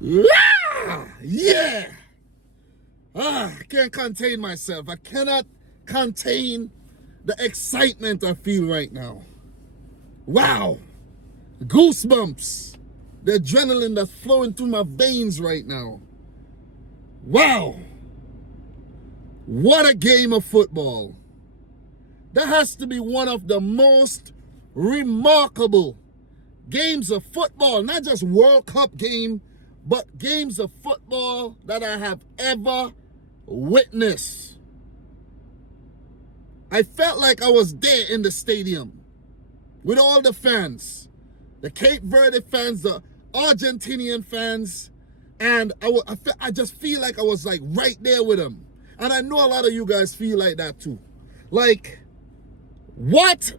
Yeah. I can't contain myself. I cannot contain the excitement I feel right now. Wow. Goosebumps. The adrenaline that's flowing through my veins right now. Wow. What a game of football. That has to be one of the most remarkable games of football, not just World Cup game, but games of football that I have ever witnessed. I felt like I was there in the stadium with all the fans, the Cape Verde fans, the Argentinian fans, and I just feel like I was like right there with them. And I know a lot of you guys feel like that too. Like, what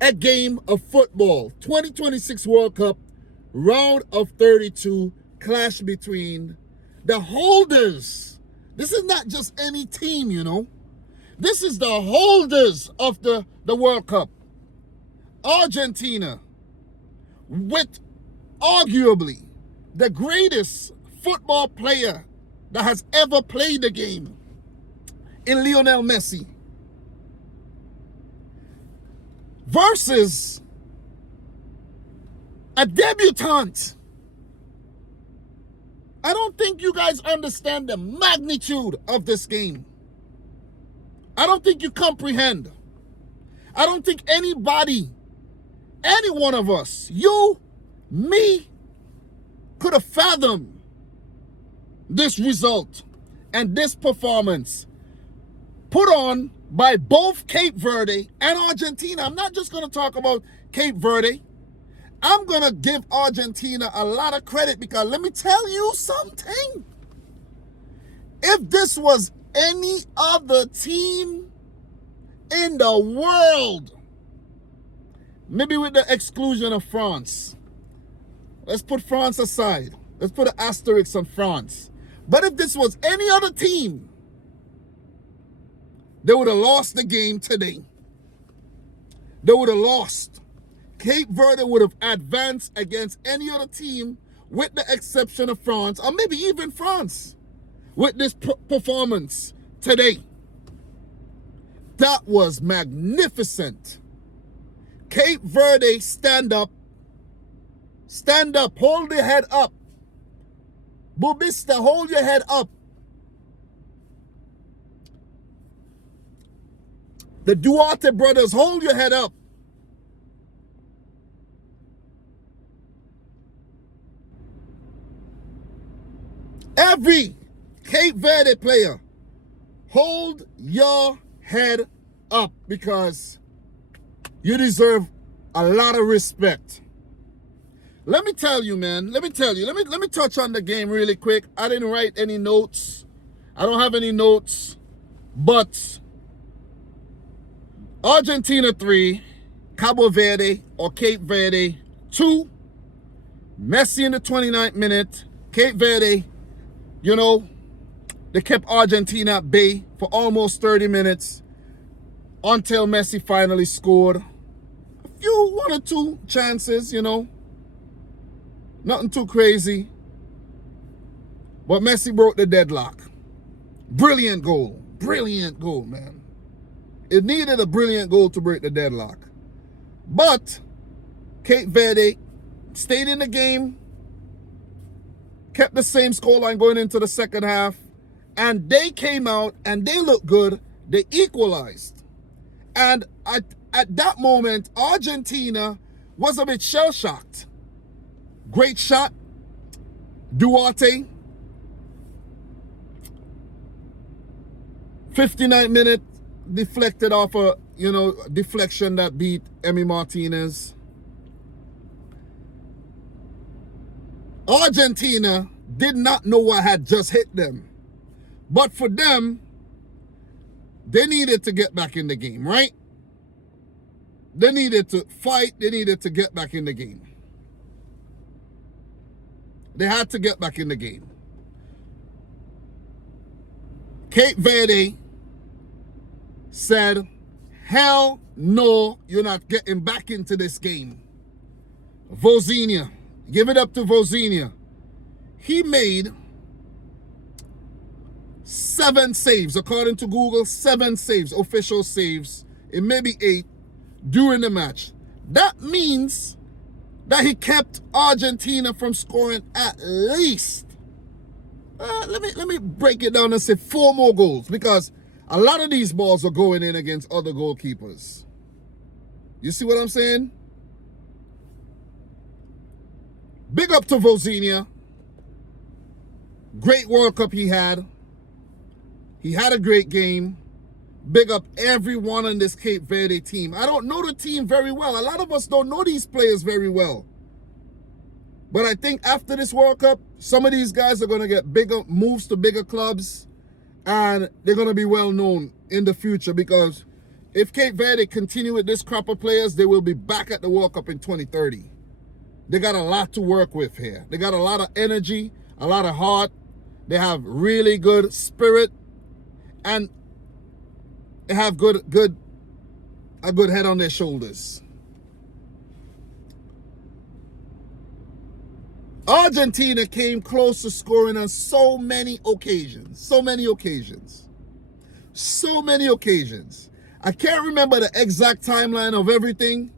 a game of football. 2026 World Cup, round of 32, clash between the holders. This is not just any team, you know. This is the holders of the World Cup. Argentina, with arguably the greatest football player that has ever played the game in Lionel Messi, versus a debutant. I don't think you guys understand the magnitude of this game. I don't think you comprehend. I don't think anybody, any one of us, you, me, could have fathomed this result and this performance put on by both Cape Verde and Argentina. I'm not just going to talk about Cape Verde. I'm going to give Argentina a lot of credit, because let me tell you something. If this was any other team in the world, maybe with the exclusion of France, let's put France aside. Let's put an asterisk on France. But if this was any other team, they would have lost the game today. They would have lost. Cape Verde would have advanced against any other team, with the exception of France, or maybe even France, with this performance today. That was magnificent. Cape Verde, stand up. Stand up. Hold your head up. Bubista, hold your head up. The Duarte brothers, hold your head up. Every Cape Verde player, hold your head up, because you deserve a lot of respect. Let me tell you, man. Let me touch on the game really quick. I didn't write any notes. I don't have any notes. But Argentina 3, Cabo Verde or Cape Verde 2. Messi in the 29th minute. Cape Verde, you know, they kept Argentina at bay for almost 30 minutes until Messi finally scored. A few, 1 or 2 chances, you know. Nothing too crazy. But Messi broke the deadlock. Brilliant goal. Brilliant goal, man. It needed a brilliant goal to break the deadlock. But Cape Verde stayed in the game, kept the same scoreline going into the second half, and they came out and they looked good. They equalized. And at that moment, Argentina was a bit shell-shocked. Great shot. Duarte. 59th minute, deflected off a, deflection that beat Emi Martinez. Argentina did not know what had just hit them. But for them, they needed to get back in the game, right? They needed to fight. They needed to get back in the game. They had to get back in the game. Cape Verde said, hell no, you're not getting back into this game. Vozinha, give it up to Vozinha. he made 7 saves, according to Google, 7 saves, official saves. It may be 8 during the match. That means that he kept Argentina from scoring at least, let me break it down and say 4 more goals, because a lot of these balls are going in against other goalkeepers. You see what I'm saying? Big up to Vozinha. Great World Cup he had. He had a great game. Big up everyone on this Cape Verde team. I don't know the team very well. A lot of us don't know these players very well. But I think after this World Cup, some of these guys are going to get bigger moves to bigger clubs. And they're going to be well known in the future, because if Cape Verde continue with this crop of players, they will be back at the World Cup in 2030. They got a lot to work with here. They got a lot of energy, a lot of heart. They have really good spirit. And they have a good head on their shoulders. Argentina came close to scoring on so many occasions. I can't remember the exact timeline of everything,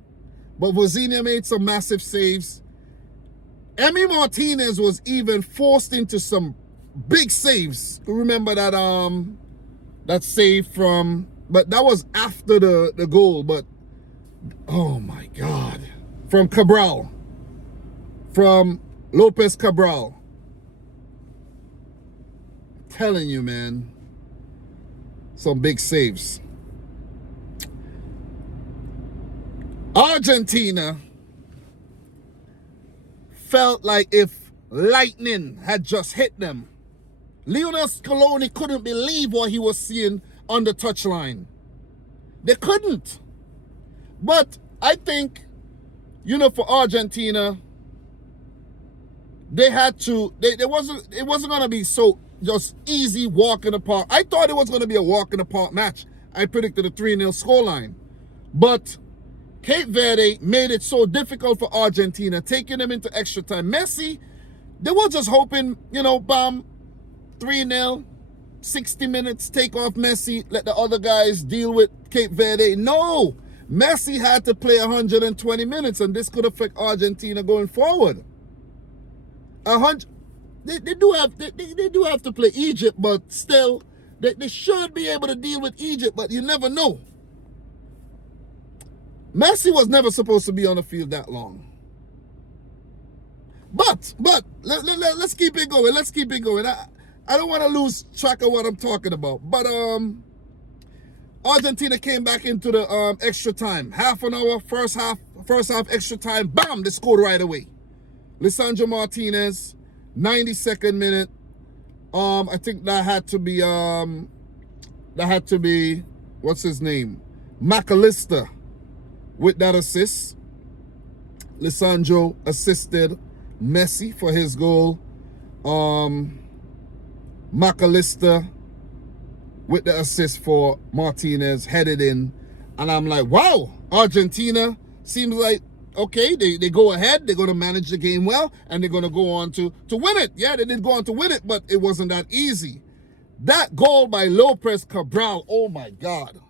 but Vozinha made some massive saves. Emi Martinez was even forced into some big saves. Remember that save from, but that was after the goal, but oh my God. From Cabral. From Lopez Cabral. I'm telling you, man. Some big saves. Argentina felt like if lightning had just hit them. Lionel Scaloni couldn't believe what he was seeing on the touchline. They couldn't. But I think, for Argentina, they had to, it wasn't going to be so just easy walk in the park. I thought it was going to be a walk in the park match. I predicted a 3-0 scoreline. But Cape Verde made it so difficult for Argentina, taking them into extra time. Messi, they were just hoping, bam, 3-0, 60 minutes, take off Messi, let the other guys deal with Cape Verde. No, Messi had to play 120 minutes, and this could affect Argentina going forward. They do have to play Egypt, but still, they should be able to deal with Egypt, but you never know. Messi was never supposed to be on the field that long. But let's keep it going. Let's keep it going. I don't want to lose track of what I'm talking about. But Argentina came back into the extra time. Half an hour, first half extra time. Bam! They scored right away. Lisandro Martinez, 92nd minute. I think that had to be what's his name? McAllister with that assist. Lisandro assisted Messi for his goal. McAllister with the assist for Martinez, headed in. And I'm like, wow, Argentina seems like, okay, they go ahead, they're going to manage the game well, and they're going to go on to win it. Yeah, they didn't go on to win it, but it wasn't that easy. That goal by Lopez Cabral, oh my God.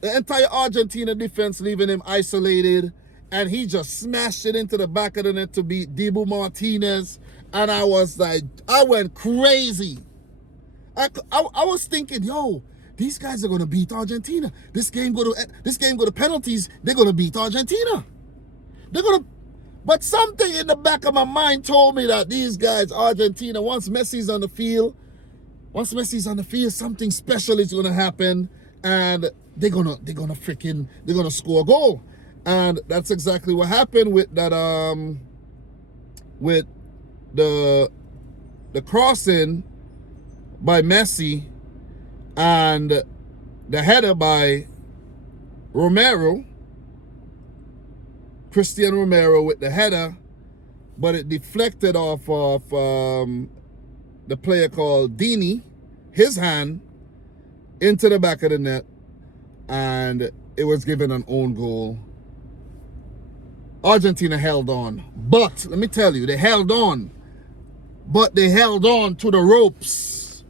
The entire Argentina defense leaving him isolated, and he just smashed it into the back of the net to beat Dibu Martinez. And I was like, I went crazy. I was thinking, yo, these guys are going to beat Argentina. This game go to penalties, they're going to beat Argentina. But something in the back of my mind told me that these guys, Argentina, once Messi's on the field, something special is going to happen, and they're gonna score a goal. And that's exactly what happened with that with the crossing by Messi and the header by Romero, Christian Romero with the header, but it deflected off of the player called Dini, his hand, into the back of the net, and it was given an own goal. Argentina held on, but let me tell you, they held on. but they held on to the ropes.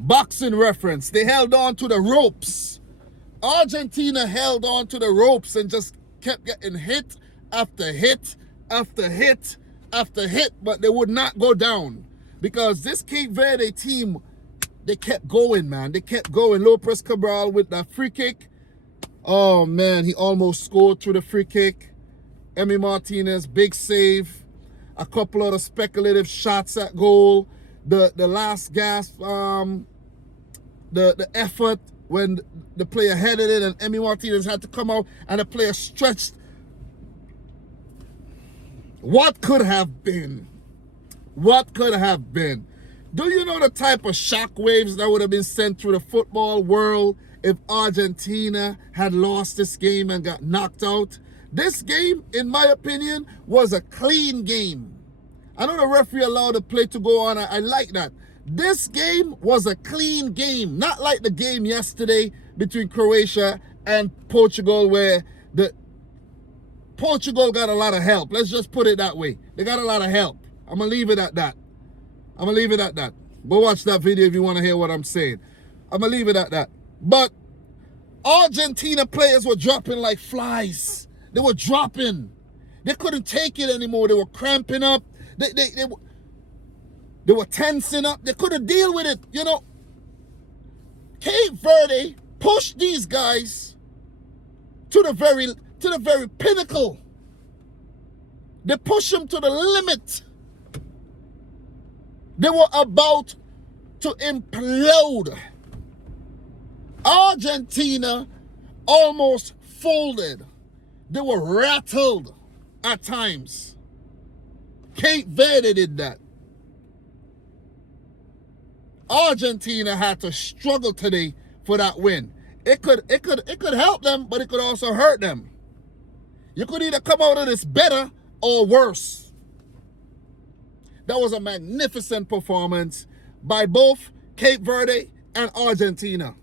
Boxing reference. They held on to the ropes. Argentina held on to the ropes and just kept getting hit after hit after hit after hit, but they would not go down because this Cape Verde team, they kept going, man. They kept going. Lopez Cabral with that free kick. Oh, man, he almost scored through the free kick. Emi Martinez, big save. A couple of the speculative shots at goal. The last gasp, the effort when the player headed it and Emi Martinez had to come out and the player stretched. What could have been? What could have been? Do you know the type of shockwaves that would have been sent through the football world if Argentina had lost this game and got knocked out? This game, in my opinion, was a clean game. I know the referee allowed the play to go on. I like that. This game was a clean game, not like the game yesterday between Croatia and Portugal where Portugal got a lot of help. Let's just put it that way. They got a lot of help. I'm going to leave it at that. I'm going to leave it at that. Go watch that video if you want to hear what I'm saying. I'm going to leave it at that. But Argentina players were dropping like flies. They were dropping. They couldn't take it anymore. They were cramping up. They were tensing up. They couldn't deal with it, you know. Cape Verde pushed these guys to the very pinnacle. They pushed them to the limit. They were about to implode. Argentina almost folded. They were rattled at times. Cape Verde did that. Argentina had to struggle today for that win. It could help them, but it could also hurt them. You could either come out of this better or worse. That was a magnificent performance by both Cape Verde and Argentina.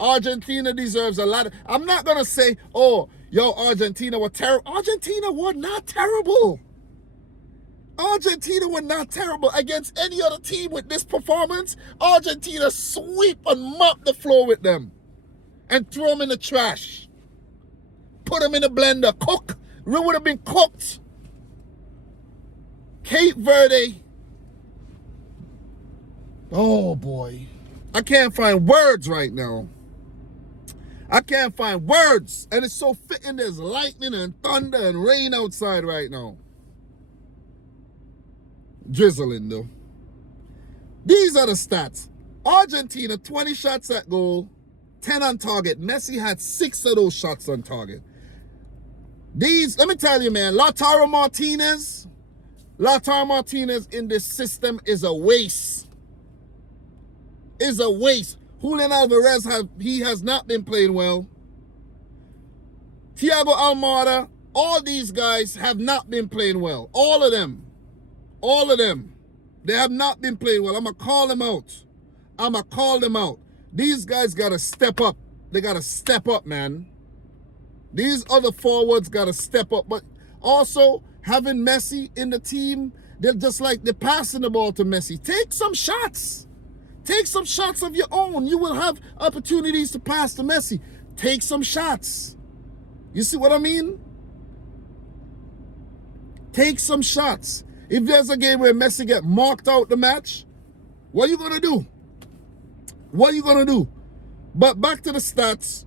Argentina deserves a lot. I'm not going to say, oh, yo, Argentina were terrible. Argentina were not terrible. Argentina were not terrible against any other team with this performance. Argentina sweep and mop the floor with them and throw them in the trash. Put them in the blender. Cook. It would have been cooked. Cape Verde. Oh, boy. I can't find words right now. I can't find words. And it's so fitting there's lightning and thunder and rain outside right now. Drizzling, though. These are the stats. Argentina, 20 shots at goal, 10 on target. Messi had 6 of those shots on target. These, let me tell you, man, Lautaro Martinez in this system is a waste. Is a waste. Julian Alvarez, he has not been playing well. Thiago Almada, all these guys have not been playing well. All of them. All of them. They have not been playing well. I'm going to call them out. I'm going to call them out. These guys got to step up. They got to step up, man. These other forwards got to step up. But also, having Messi in the team, they're just like they're passing the ball to Messi. Take some shots. Take some shots of your own. You will have opportunities to pass to Messi. Take some shots. You see what I mean? Take some shots. If there's a game where Messi get marked out the match, what are you going to do? What are you going to do? But back to the stats.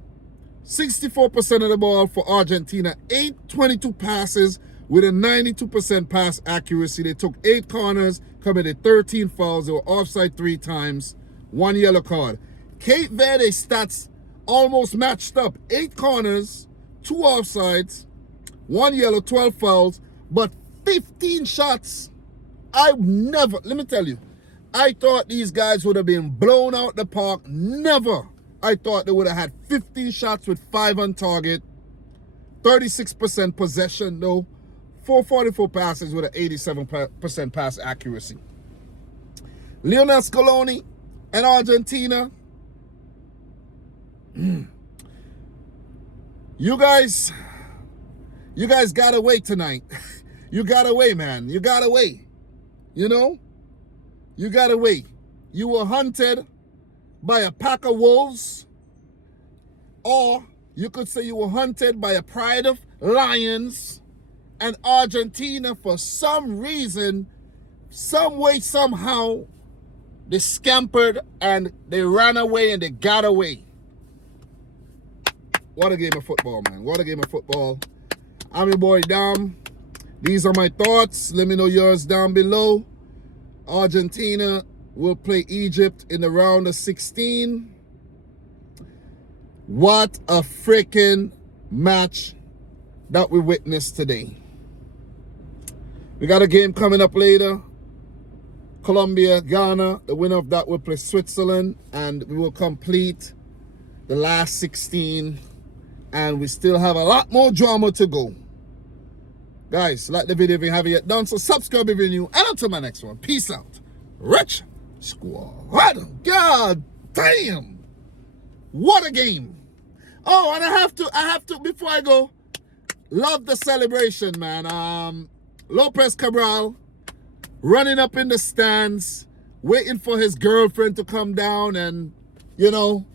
64% of the ball for Argentina. 822 passes with a 92% pass accuracy. They took 8 corners, committed 13 fouls. They were offside 3 times. 1 yellow card. Cape Verde stats almost matched up. 8 corners, 2 offsides, 1 yellow, 12 fouls, but 15 shots. Let me tell you, I thought these guys would have been blown out the park. Never. I thought they would have had 15 shots with 5 on target. 36% possession though. 444 passes with an 87% pass accuracy. Lionel Scaloni and Argentina. You guys got away tonight. You got away, man. You got away. You know? You got away. You were hunted by a pack of wolves, or you could say you were hunted by a pride of lions, and Argentina, for some reason, some way, somehow, they scampered and they ran away and they got away. What a game of football, man. What a game of football. I'm your boy Dam. These are my thoughts. Let me know yours down below. Argentina will play Egypt in the round of 16. What a freaking match that we witnessed today. We got a game coming up later. Colombia, Ghana. The winner of that will play Switzerland, and we will complete the last 16. And we still have a lot more drama to go. Guys, like the video if you haven't yet done, so subscribe if you're new. And until my next one, peace out. Rich Squad. God damn. What a game. Oh, and I have to, before I go, love the celebration, man. Lopez Cabral running up in the stands, waiting for his girlfriend to come down, and, you know,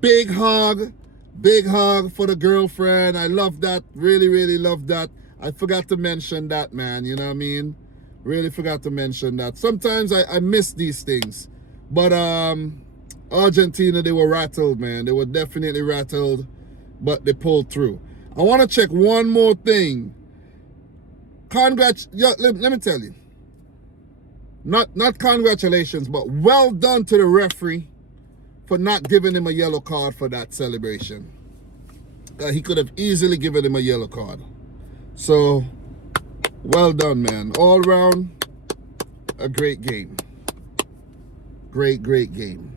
big hug for the girlfriend. I love that. Really, really love that. I forgot to mention that, man. You know what I mean? Really forgot to mention that. Sometimes I miss these things. But Argentina, they were rattled, man. They were definitely rattled, but they pulled through. I want to check one more thing. Let me tell you. Not congratulations, but well done to the referee for not giving him a yellow card for that celebration. He could have easily given him a yellow card. So, well done, man. All round, a great game. Great game.